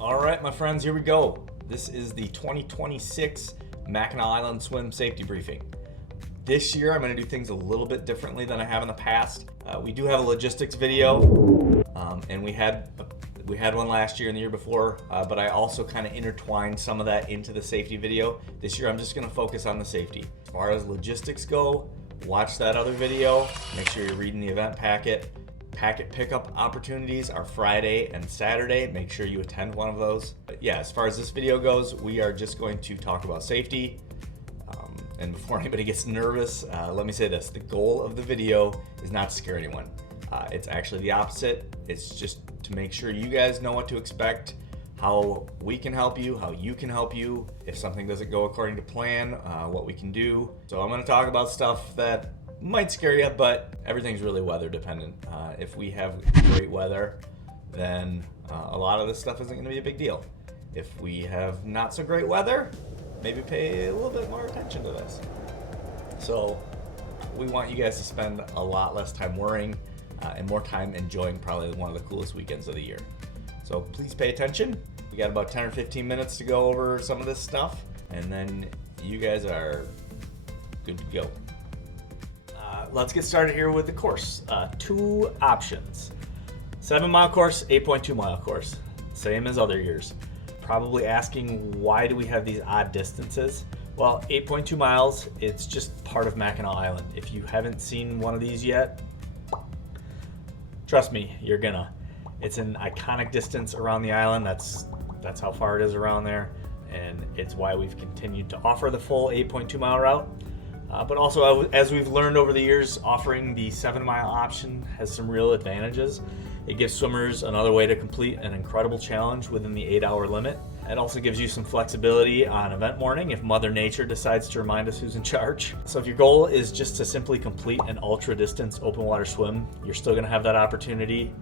All right, my friends, here we go. This is the 2026 Mackinac Island Swim safety briefing. This year, I'm going to do things a little bit differently than I have in the past. We do have a logistics video, and we had one last year and the year before, but I also kind of intertwined some of that into the safety video. This year, I'm just going to focus on the safety. As far as logistics go, watch that other video. Make sure you're reading the event packet. Packet pickup opportunities are Friday and Saturday. Make sure you attend one of those. But yeah, as far as this video goes, we are just going to talk about safety. And before anybody gets nervous, let me say this. The goal of the video is not to scare anyone. It's actually the opposite. It's just to make sure you guys know what to expect, how we can help you, how you can help you. If something doesn't go according to plan, what we can do. So I'm going to talk about stuff that might scare you, but everything's really weather dependent. If we have great weather, then a lot of this stuff isn't going to be a big deal. If we have not so great weather, maybe pay a little bit more attention to this. So we want you guys to spend a lot less time worrying and more time enjoying probably one of the coolest weekends of the year. So please pay attention. We got about 10 or 15 minutes to go over some of this stuff, and then you guys are good to go. Let's get started here with the course. Two options: 7-mile course, 8.2-mile course, same as other years. Probably asking, why do we have these odd distances? Well, 8.2 miles, it's just part of Mackinac Island. If you haven't seen one of these yet, trust me, you're gonna. It's an iconic distance around the island. That's how far it is around there, and it's why we've continued to offer the full 8.2-mile route. But also, as we've learned over the years, offering the 7-mile option has some real advantages. It gives swimmers another way to complete an incredible challenge within the 8-hour limit. It also gives you some flexibility on event morning if Mother Nature decides to remind us who's in charge. So if your goal is just to simply complete an ultra distance open water swim, you're still going to have that opportunity.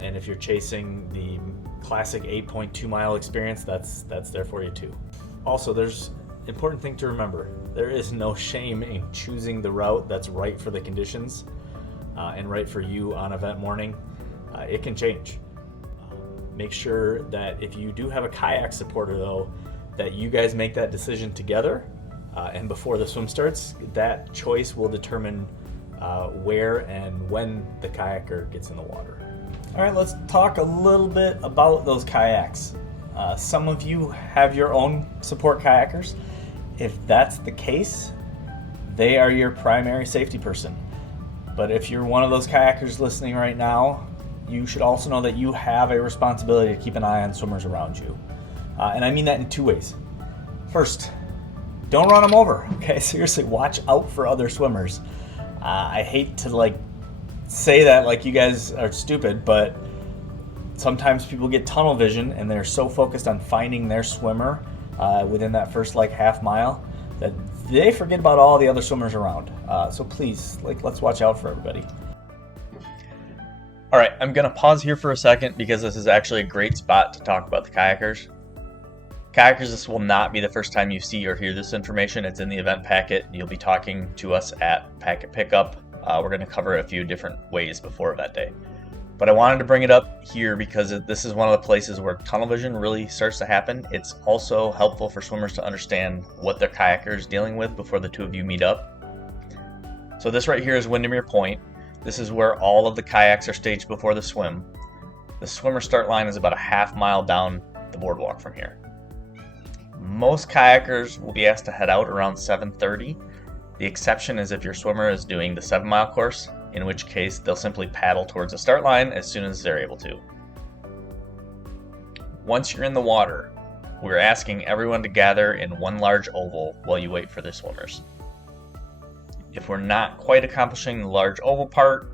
And if you're chasing the classic 8.2-mile experience, that's there for you too. Also, there's important thing to remember: there is no shame in choosing the route that's right for the conditions and right for you on event morning. It can change. Make sure that if you do have a kayak supporter, though, that you guys make that decision together, and before the swim starts, that choice will determine where and when the kayaker gets in the water. All right, let's talk a little bit about those kayaks. Some of you have your own support kayakers. If that's the case, they are your primary safety person. But if you're one of those kayakers listening right now, you should also know that you have a responsibility to keep an eye on swimmers around you. And I mean that in two ways. First, don't run them over, okay? Seriously, watch out for other swimmers. I hate to say that like you guys are stupid, but sometimes people get tunnel vision and they're so focused on finding their swimmer within that first half mile that they forget about all the other swimmers around. So please, let's watch out for everybody. All right, I'm gonna pause here for a second because this is actually a great spot to talk about the kayakers. Kayakers, this will not be the first time you see or hear this information. It's in the event packet. You'll be talking to us at packet pickup. We're gonna cover a few different ways before event day. But I wanted to bring it up here because this is one of the places where tunnel vision really starts to happen. It's also helpful for swimmers to understand what their kayaker is dealing with before the two of you meet up. So this right here is Windermere Point. This is where all of the kayaks are staged before the swim. The swimmer start line is about a half mile down the boardwalk from here. Most kayakers will be asked to head out around 7:30. The exception is if your swimmer is doing the 7-mile course, in which case they'll simply paddle towards the start line as soon as they're able to. Once you're in the water, we're asking everyone to gather in one large oval while you wait for the swimmers. If we're not quite accomplishing the large oval part,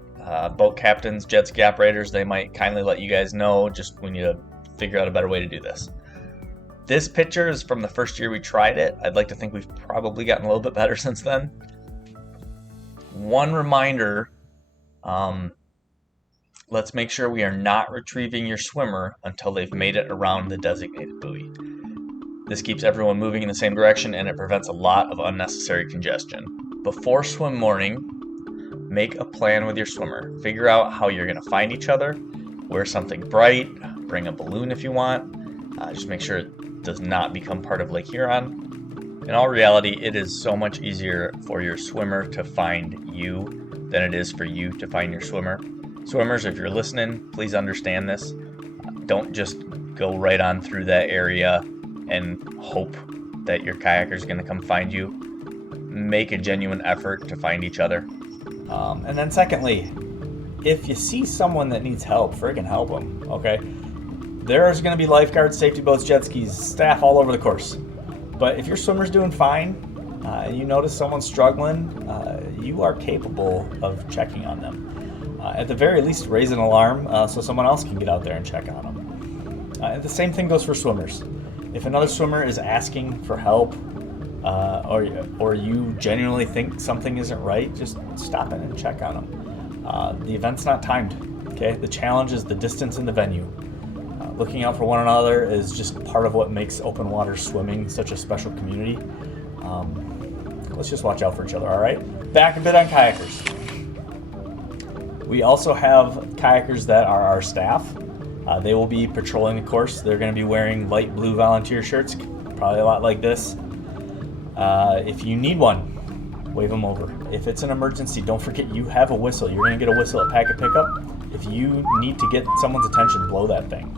boat captains, jet ski operators, they might kindly let you guys know. Just we need to figure out a better way to do this. This picture is from the first year we tried it. I'd like to think we've probably gotten a little bit better since then. One reminder, let's make sure we are not retrieving your swimmer until they've made it around the designated buoy. This keeps everyone moving in the same direction and it prevents a lot of unnecessary congestion. Before swim morning, make a plan with your swimmer. Figure out how you're going to find each other. Wear something bright, bring a balloon if you want. Just make sure it does not become part of Lake Huron. In all reality, it is so much easier for your swimmer to find you than it is for you to find your swimmer. Swimmers, if you're listening, please understand this. Don't just go right on through that area and hope that your kayaker is going to come find you. Make a genuine effort to find each other. And then secondly, if you see someone that needs help, friggin' help them, okay? There's going to be lifeguards, safety boats, jet skis, staff all over the course. But if your swimmer's doing fine, you notice someone's struggling, you are capable of checking on them. At the very least, raise an alarm so someone else can get out there and check on them. The same thing goes for swimmers. If another swimmer is asking for help, or you genuinely think something isn't right, just stop in and check on them. The event's not timed, okay? The challenge is the distance in the venue. Looking out for one another is just part of what makes open water swimming such a special community. Let's just watch out for each other, all right? Back a bit on kayakers. We also have kayakers that are our staff. They will be patrolling the course. They're going to be wearing light blue volunteer shirts, probably a lot like this. If you need one, wave them over. If it's an emergency, don't forget you have a whistle. You're going to get a whistle at packet pickup. If you need to get someone's attention, blow that thing.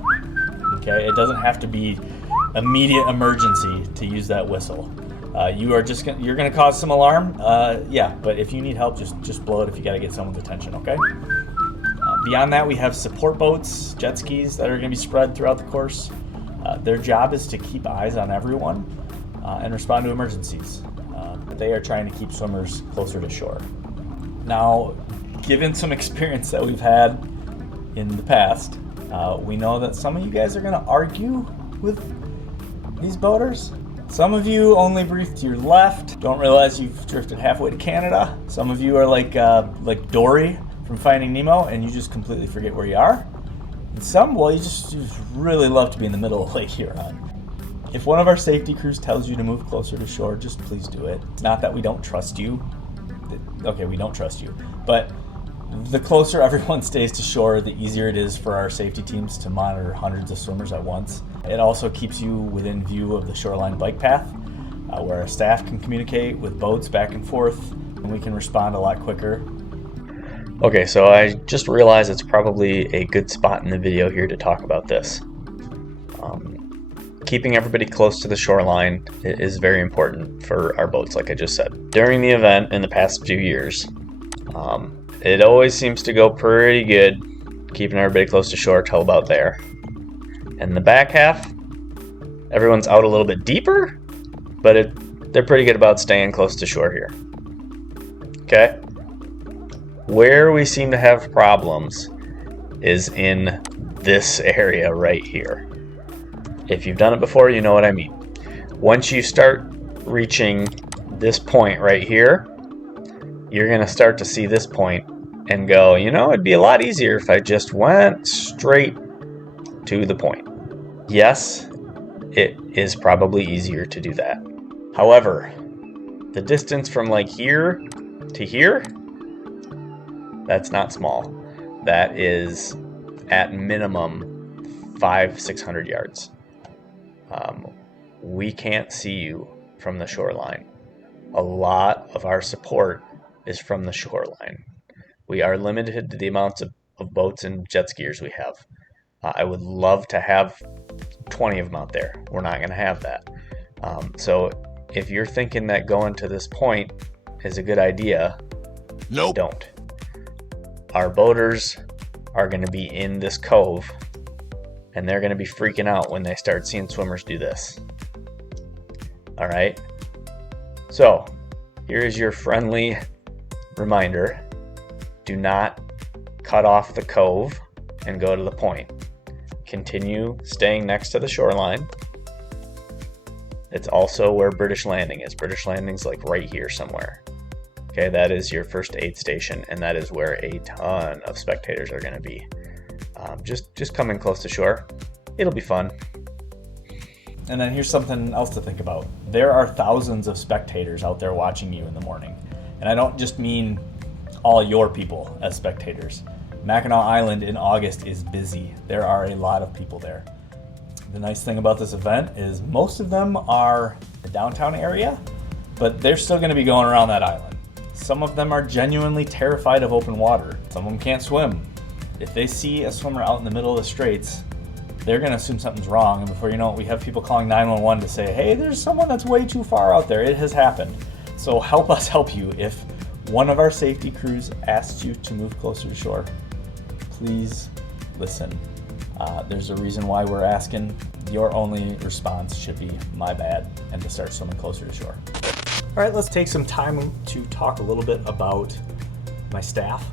Okay, it doesn't have to be immediate emergency to use that whistle. You're gonna cause some alarm, yeah. But if you need help, just blow it if you got to get someone's attention. Okay. Beyond that, we have support boats, jet skis that are gonna be spread throughout the course. Their job is to keep eyes on everyone and respond to emergencies. They are trying to keep swimmers closer to shore. Now, given some experience that we've had in the past, we know that some of you guys are going to argue with these boaters. Some of you only breathe to your left, don't realize you've drifted halfway to Canada. Some of you are like Dory from Finding Nemo, and you just completely forget where you are. And some, well, you just really love to be in the middle of Lake Huron. If one of our safety crews tells you to move closer to shore, just please do it. It's not that we don't trust you. Okay, we don't trust you, but the closer everyone stays to shore, the easier it is for our safety teams to monitor hundreds of swimmers at once. It also keeps you within view of the shoreline bike path, where our staff can communicate with boats back and forth, and we can respond a lot quicker. Okay, so I just realized it's probably a good spot in the video here to talk about this. Keeping everybody close to the shoreline is very important for our boats, like I just said. During the event in the past few years, it always seems to go pretty good, keeping everybody close to shore till about there. And the back half, everyone's out a little bit deeper, but they're pretty good about staying close to shore here. Okay? Where we seem to have problems is in this area right here. If you've done it before, you know what I mean. Once you start reaching this point right here, you're going to start to see this point and go, it'd be a lot easier if I just went straight to the point. Yes, it is probably easier to do that. However, the distance from like here to here, that's not small. That is at minimum 500-600 yards. We can't see you from the shoreline. A lot of our support is from the shoreline. We are limited to the amounts of boats and jet skiers we have. I would love to have 20 of them out there. We're not going to have that. So if you're thinking that going to this point is a good idea, nope. Don't. Our boaters are going to be in this cove, and they're going to be freaking out when they start seeing swimmers do this. All right? So here is your friendly reminder. Do not cut off the cove and go to the point. Continue staying next to the shoreline. It's also where British Landing is. British Landing's like right here somewhere. Okay, that is your first aid station, and that is where a ton of spectators are going to be. Just come in close to shore. It'll be fun. And then here's something else to think about. There are thousands of spectators out there watching you in the morning. And I don't just mean all your people as spectators. Mackinac Island in August is busy. There are a lot of people there. The nice thing about this event is most of them are the downtown area, but they're still going to be going around that island. Some of them are genuinely terrified of open water. Some of them can't swim. If they see a swimmer out in the middle of the Straits, they're going to assume something's wrong. And before you know it, we have people calling 911 to say, hey, there's someone that's way too far out there. It has happened. So help us help you. If one of our safety crews asks you to move closer to shore, please listen. There's a reason why we're asking. Your only response should be, my bad, and to start swimming closer to shore. All right, let's take some time to talk a little bit about my staff.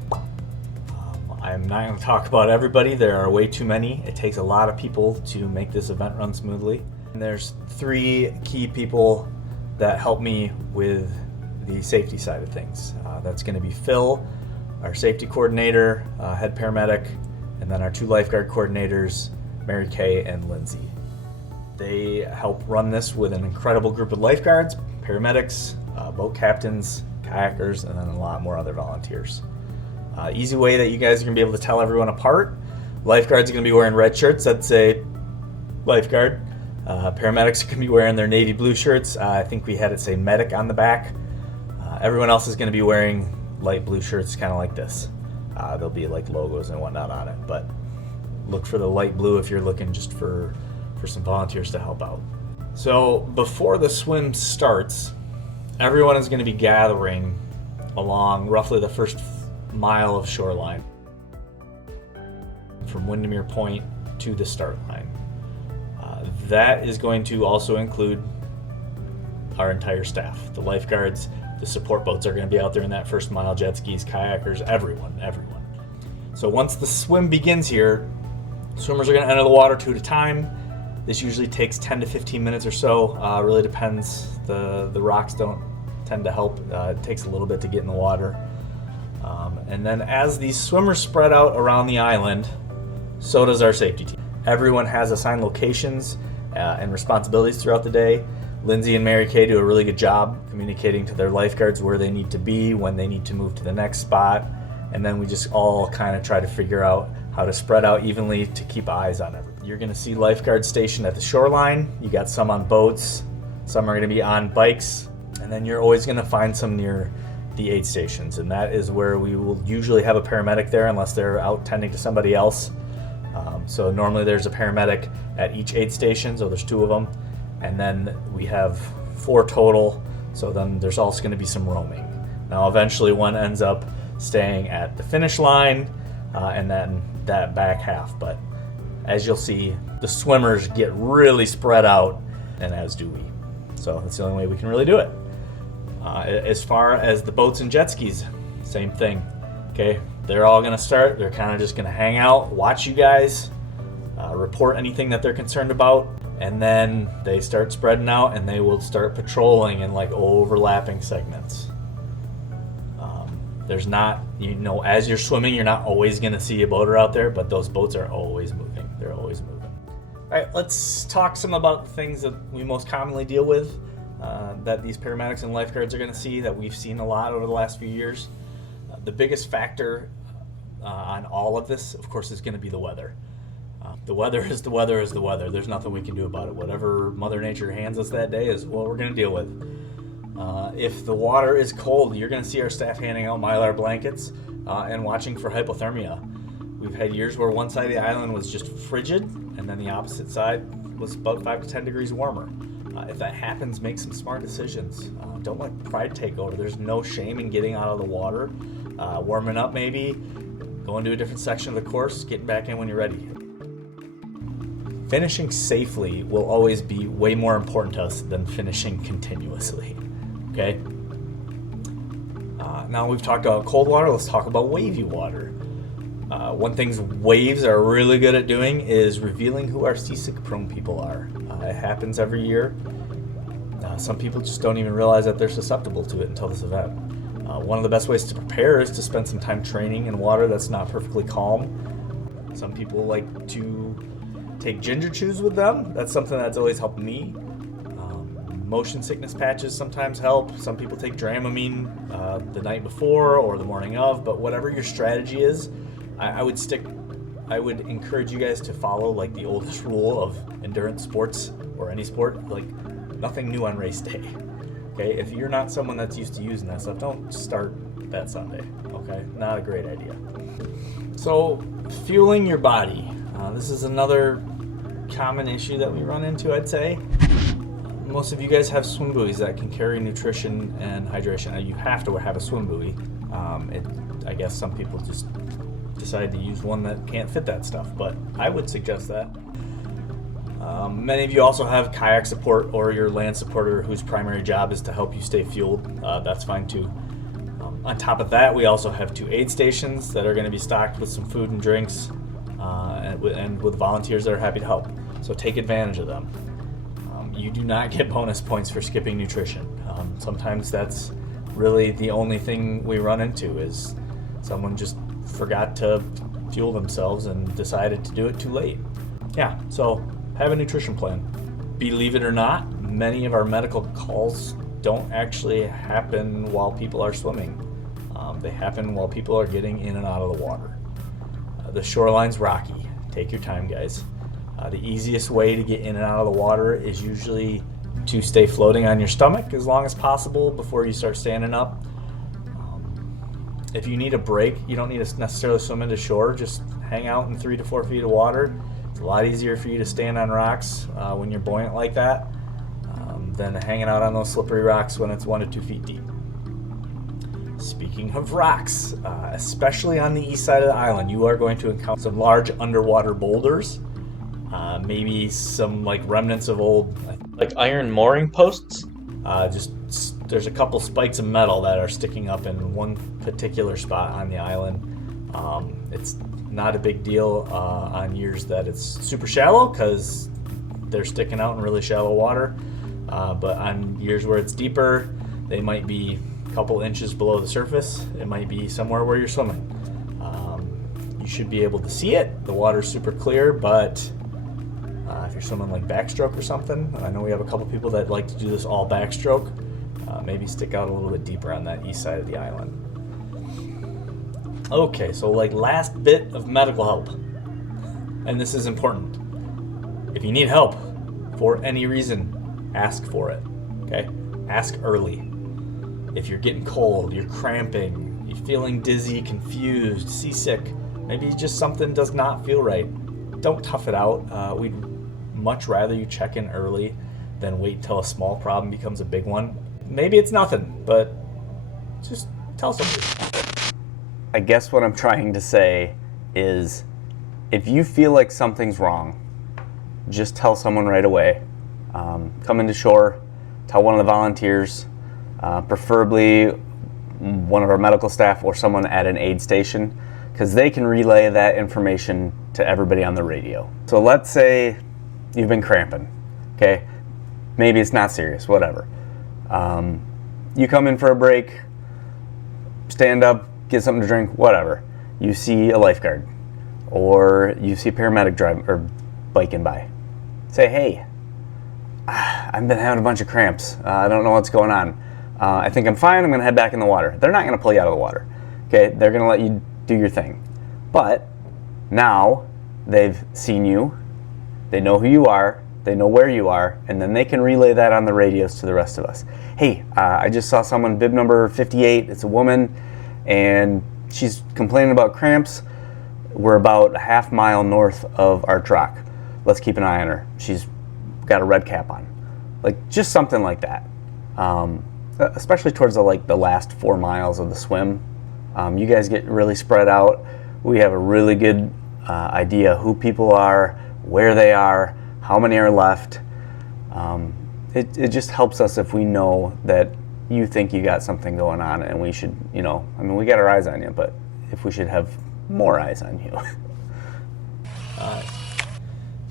I'm not going to talk about everybody. There are way too many. It takes a lot of people to make this event run smoothly. And there's 3 key people that help me with the safety side of things. That's going to be Phil, our safety coordinator, head paramedic, and then our 2 lifeguard coordinators, Mary Kay and Lindsay. They help run this with an incredible group of lifeguards, paramedics, boat captains, kayakers, and then a lot more other volunteers. Easy way that you guys are going to be able to tell everyone apart. Lifeguards are going to be wearing red shirts that say lifeguard. Paramedics are going to be wearing their navy blue shirts. I think we had it say medic on the back. Everyone else is going to be wearing light blue shirts, kind of like this. There'll be like logos and whatnot on it, but look for the light blue if you're looking just for some volunteers to help out. So before the swim starts, everyone is going to be gathering along roughly the first mile of shoreline from Windermere Point to the start line. That is going to also include our entire staff. The lifeguards, the support boats are going to be out there in that first mile, jet skis, kayakers, everyone. So once the swim begins here, swimmers are going to enter the water 2 at a time. This usually takes 10 to 15 minutes or so. Really depends. The rocks don't tend to help. It takes a little bit to get in the water. And then as these swimmers spread out around the island, so does our safety team. Everyone has assigned locations and responsibilities throughout the day. Lindsay and Mary Kay do a really good job communicating to their lifeguards where they need to be, when they need to move to the next spot. And then we just all kind of try to figure out how to spread out evenly to keep eyes on everything. You're going to see lifeguards stationed at the shoreline. You got some on boats, some are going to be on bikes, and then you're always going to find some near the aid stations, and that is where we will usually have a paramedic there unless they're out tending to somebody else. So normally there's a paramedic at each aid station, so there's 2 of them, and then we have 4 total, so then there's also going to be some roaming. Now eventually one ends up staying at the finish line, and then that back half, but as you'll see, the swimmers get really spread out, and as do we. So that's the only way we can really do it. As far as the boats and jet skis, same thing. Okay, they're all going to start. They're kind of just going to hang out, watch you guys, report anything that they're concerned about, and then they start spreading out and they will start patrolling in like overlapping segments. There's not, as you're swimming, you're not always going to see a boater out there, but those boats are always moving. They're always moving. All right, let's talk some about the things that we most commonly deal with. That these paramedics and lifeguards are going to see, that we've seen a lot over the last few years. The biggest factor on all of this, of course, is going to be the weather. The weather is the weather is the weather. There's nothing we can do about it. Whatever Mother Nature hands us that day is what we're going to deal with. If the water is cold, you're going to see our staff handing out Mylar blankets and watching for hypothermia. We've had years where one side of the island was just frigid, and then the opposite side was about 5 to 10 degrees warmer. If that happens, make some smart decisions. Don't let pride take over. There's no shame in getting out of the water, warming up maybe, going to a different section of the course, getting back in when you're ready. Finishing safely will always be way more important to us than finishing continuously, okay? Now we've talked about cold water, let's talk about wavy water. One thing waves are really good at doing is revealing who our seasick prone people are. It happens every year. Some people just don't even realize that they're susceptible to it until this event. One of the best ways to prepare is to spend some time training in water that's not perfectly calm. Some people like to take ginger chews with them. That's something that's always helped me. Motion sickness patches sometimes help. Some people take Dramamine the night before or the morning of, but whatever your strategy is, I would stick I would encourage you guys to follow like the oldest rule of endurance sports or any sport, like nothing new on race day. Okay, if you're not someone that's used to using that stuff, don't start that Sunday. Okay, not a great idea. So, fueling your body. This is another common issue that we run into, I'd say. Most of you guys have swim buoys that can carry nutrition and hydration. Now, you have to have a swim buoy. I guess some people just decide to use one that can't fit that stuff, but I would suggest that. Many of you also have kayak support or your land supporter whose primary job is to help you stay fueled. That's fine too. On top of that, we also have 2 aid stations that are going to be stocked with some food and drinks, and with volunteers that are happy to help. So take advantage of them. You do not get bonus points for skipping nutrition. Sometimes that's really the only thing we run into is someone just forgot to fuel themselves and decided to do it too late. Yeah, so have a nutrition plan. Believe it or not, many of our medical calls don't actually happen while people are swimming. They happen while people are getting in and out of the water. The shoreline's rocky. Take your time, guys. The easiest way to get in and out of the water is usually to stay floating on your stomach as long as possible before you start standing up. If you need a break, you don't need to necessarily swim into shore. Just hang out in 3 to 4 feet of water. It's a lot easier for you to stand on rocks when you're buoyant like that than hanging out on those slippery rocks when it's 1 to 2 feet deep. Speaking of rocks, especially on the east side of the island, you are going to encounter some large underwater boulders. Maybe some like remnants of old, Like iron mooring posts? There's a couple spikes of metal that are sticking up in one particular spot on the island. It's not a big deal on years that it's super shallow because they're sticking out in really shallow water. But on years where it's deeper, they might be a couple inches below the surface. It might be somewhere where you're swimming. You should be able to see it. The water's super clear, but if you're swimming like backstroke or something, I know we have a couple people that like to do this all backstroke, maybe stick out a little bit deeper on that east side of the island. Okay, so like last bit of medical help, and this is important. If you need help for any reason, ask for it, okay? Ask early. If you're getting cold, you're cramping, you're feeling dizzy, confused, seasick, maybe just something does not feel right, don't tough it out. We'd much rather you check in early than wait till a small problem becomes a big one. Maybe it's nothing, but just tell somebody. I guess what I'm trying to say is if you feel like something's wrong, just tell someone right away. Come into shore, tell one of the volunteers, preferably one of our medical staff or someone at an aid station, because they can relay that information to everybody on the radio. So let's say you've been cramping, okay? Maybe it's not serious, whatever. You come in for a break, stand up, get something to drink, whatever. You see a lifeguard, or you see a paramedic driving or biking by. Say, hey, I've been having a bunch of cramps. I don't know what's going on. I think I'm fine. I'm going to head back in the water. They're not going to pull you out of the water. Okay, they're going to let you do your thing. But now they've seen you. They know who you are. They know where you are, and then they can relay that on the radios to the rest of us. Hey, I just saw someone, bib number 58. It's a woman, and she's complaining about cramps. We're about a half mile north of our dock. Let's keep an eye on her. She's got a red cap on. Like, just something like that. Especially towards the last 4 miles of the swim. You guys get really spread out. We have a really good idea who people are, where they are, how many are left. It just helps us if we know that you think you got something going on, and we should, we got our eyes on you, but if we should have more eyes on you.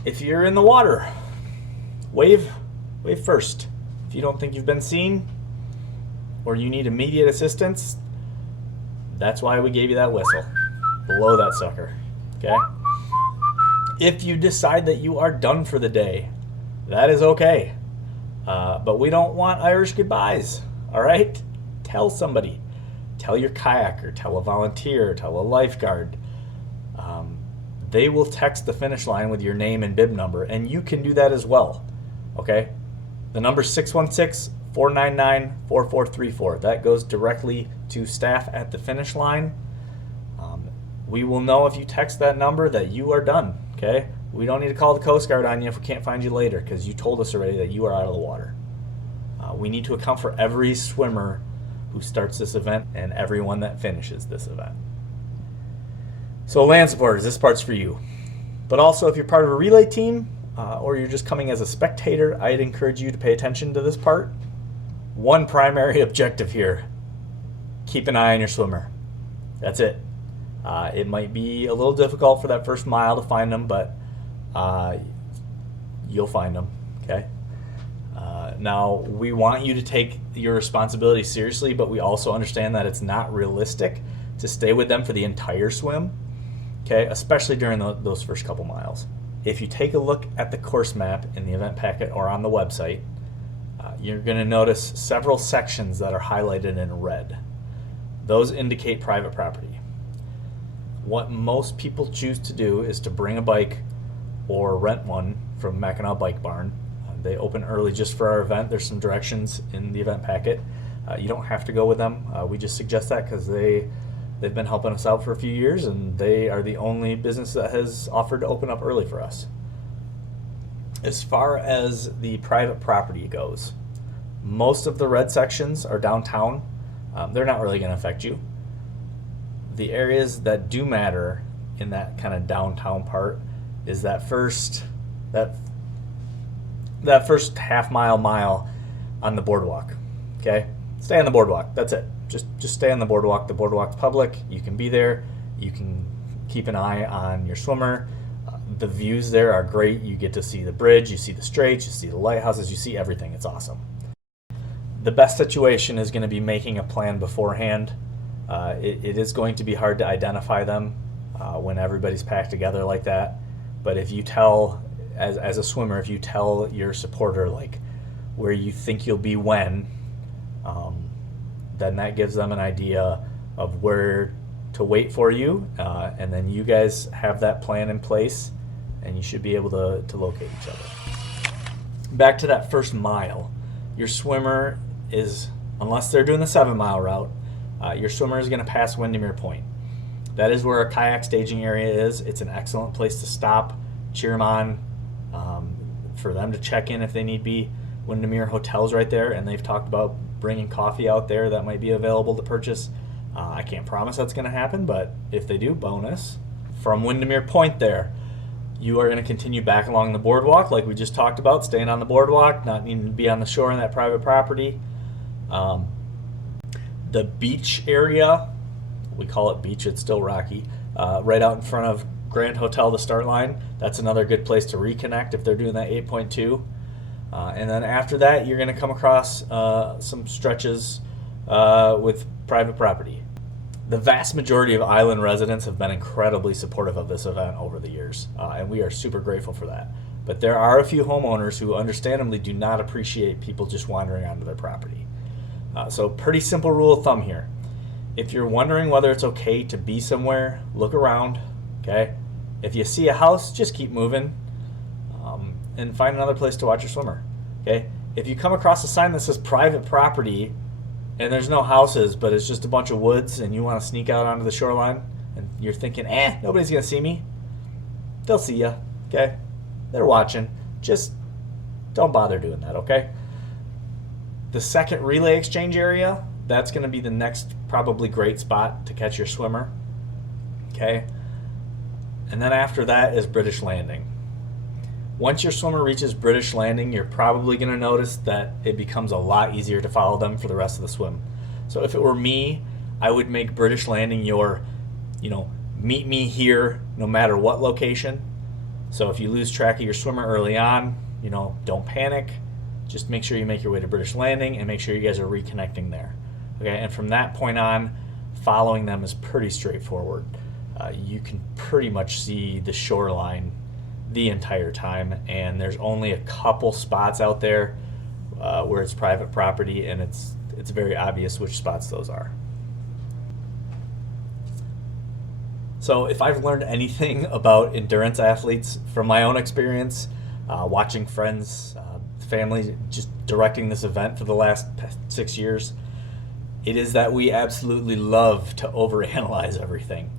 If you're in the water, wave first. If you don't think you've been seen or you need immediate assistance, that's why we gave you that whistle. Blow that sucker, okay? If you decide that you are done for the day, that is okay. But we don't want Irish goodbyes, all right? Tell somebody. Tell your kayaker, tell a volunteer, tell a lifeguard. they will text the finish line with your name and bib number, and you can do that as well. Okay? The number 616-499-4434. That goes directly to staff at the finish line. We will know if you text that number that you are done. Okay? We don't need to call the Coast Guard on you if we can't find you later, because you told us already that you are out of the water. We need to account for every swimmer who starts this event and everyone that finishes this event. So land supporters, this part's for you. But also, if you're part of a relay team or you're just coming as a spectator, I'd encourage you to pay attention to this part. One primary objective here: keep an eye on your swimmer. That's it. It might be a little difficult for that first mile to find them, but you'll find them. Okay. Now, we want you to take your responsibility seriously, but we also understand that it's not realistic to stay with them for the entire swim. Okay, especially during those first couple miles. If you take a look at the course map in the event packet or on the website, you're going to notice several sections that are highlighted in red. Those indicate private property. What most people choose to do is to bring a bike or rent one from Mackinac Bike Barn. They open early just for our event. There's some directions in the event packet. You don't have to go with them. We just suggest that because they've been helping us out for a few years, and they are the only business that has offered to open up early for us. As far as the private property goes, most of the red sections are downtown. They're not really going to affect you. The areas that do matter in that kind of downtown part is that first half mile on the boardwalk. Okay, stay on the boardwalk. That's it. Just stay on the boardwalk. The boardwalk's public. You can be there. You can keep an eye on your swimmer. The views there are great. You get to see the bridge. You see the Straits. You see the lighthouses. You see everything. It's awesome. The best situation is going to be making a plan beforehand. It is going to be hard to identify them when everybody's packed together like that. But if you tell, as a swimmer, if you tell your supporter like where you think you'll be when, then that gives them an idea of where to wait for you, and then you guys have that plan in place, and you should be able to locate each other. Back to that first mile, your swimmer is, unless they're doing the 7-mile route, your swimmer is going to pass Windermere Point. That is where our kayak staging area is. It's an excellent place to stop, cheer them on, for them to check in if they need be. Windermere Hotel's right there, and they've talked about bringing coffee out there that might be available to purchase. I can't promise that's going to happen, but if they do, bonus. From Windermere Point there, you are going to continue back along the boardwalk like we just talked about, staying on the boardwalk, not needing to be on the shore in that private property. The beach area, we call it beach, it's still rocky, right out in front of Grand Hotel, the start line. That's another good place to reconnect if they're doing that 8.2. And then after that, you're going to come across some stretches with private property. The vast majority of island residents have been incredibly supportive of this event over the years, and we are super grateful for that. But there are a few homeowners who understandably do not appreciate people just wandering onto their property. So pretty simple rule of thumb here. If you're wondering whether it's okay to be somewhere, look around, okay? If you see a house, just keep moving and find another place to watch your swimmer, okay? If you come across a sign that says private property and there's no houses, but it's just a bunch of woods and you want to sneak out onto the shoreline and you're thinking, nobody's going to see me, they'll see you, okay? They're watching. Just don't bother doing that, okay? The second relay exchange area, that's going to be the next probably great spot to catch your swimmer, okay? And then after that is British Landing. Once your swimmer reaches British Landing, you're probably going to notice that it becomes a lot easier to follow them for the rest of the swim. So if it were me, I would make British Landing your, meet me here no matter what location. So if you lose track of your swimmer early on, don't panic. Just make sure you make your way to British Landing and make sure you guys are reconnecting there. Okay, and from that point on, following them is pretty straightforward. You can pretty much see the shoreline the entire time, and there's only a couple spots out there where it's private property, and it's very obvious which spots those are. So if I've learned anything about endurance athletes from my own experience, watching friends, family, just directing this event for the last 6 years, it is that we absolutely love to overanalyze everything.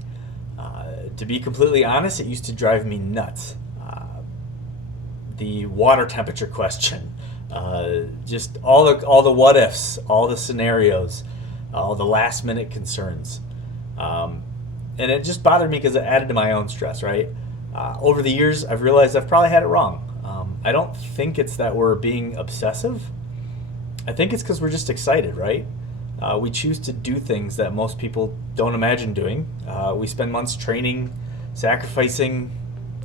To be completely honest, it used to drive me nuts. The water temperature question, just all the what ifs, all the scenarios, all the last minute concerns. And it just bothered me because it added to my own stress, right? Over the years, I've realized I've probably had it wrong. I don't think it's that we're being obsessive. I think it's because we're just excited, right? We choose to do things that most people don't imagine doing. We spend months training, sacrificing,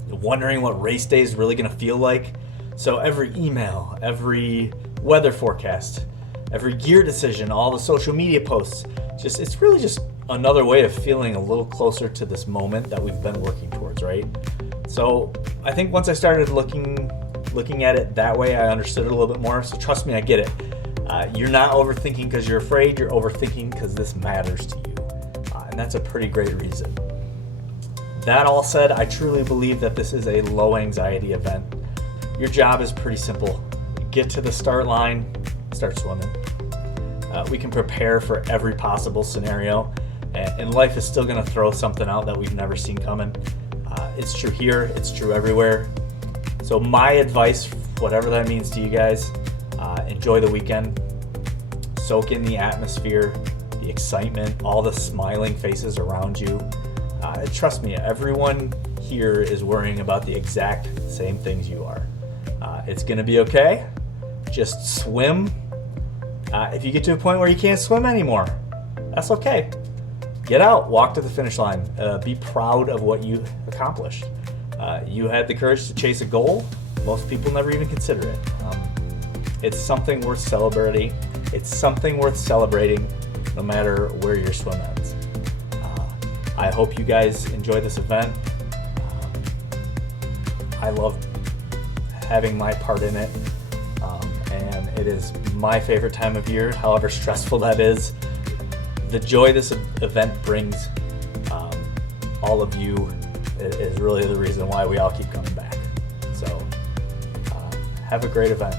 wondering what race day is really going to feel like. So every email, every weather forecast, every gear decision, all the social media posts, it's really just another way of feeling a little closer to this moment that we've been working towards, right? So I think once I started looking at it that way, I understood it a little bit more. So trust me, I get it. You're not overthinking because you're afraid. You're overthinking because this matters to you. And that's a pretty great reason. That all said, I truly believe that this is a low anxiety event. Your job is pretty simple. Get to the start line, start swimming. We can prepare for every possible scenario, and life is still going to throw something out that we've never seen coming. It's true here, it's true everywhere. So my advice, whatever that means to you guys, enjoy the weekend. Soak in the atmosphere, the excitement, all the smiling faces around you. Trust me, everyone here is worrying about the exact same things you are. It's going to be okay. Just swim. If you get to a point where you can't swim anymore, that's okay. Get out, walk to the finish line. Be proud of what you accomplished. You had the courage to chase a goal. Most people never even consider it. It's something worth celebrating. It's something worth celebrating no matter where your swim ends. I hope you guys enjoy this event. I love having my part in it, and it is my favorite time of year, however stressful that is. The joy this event brings all of you is really the reason why we all keep coming back. So have a great event.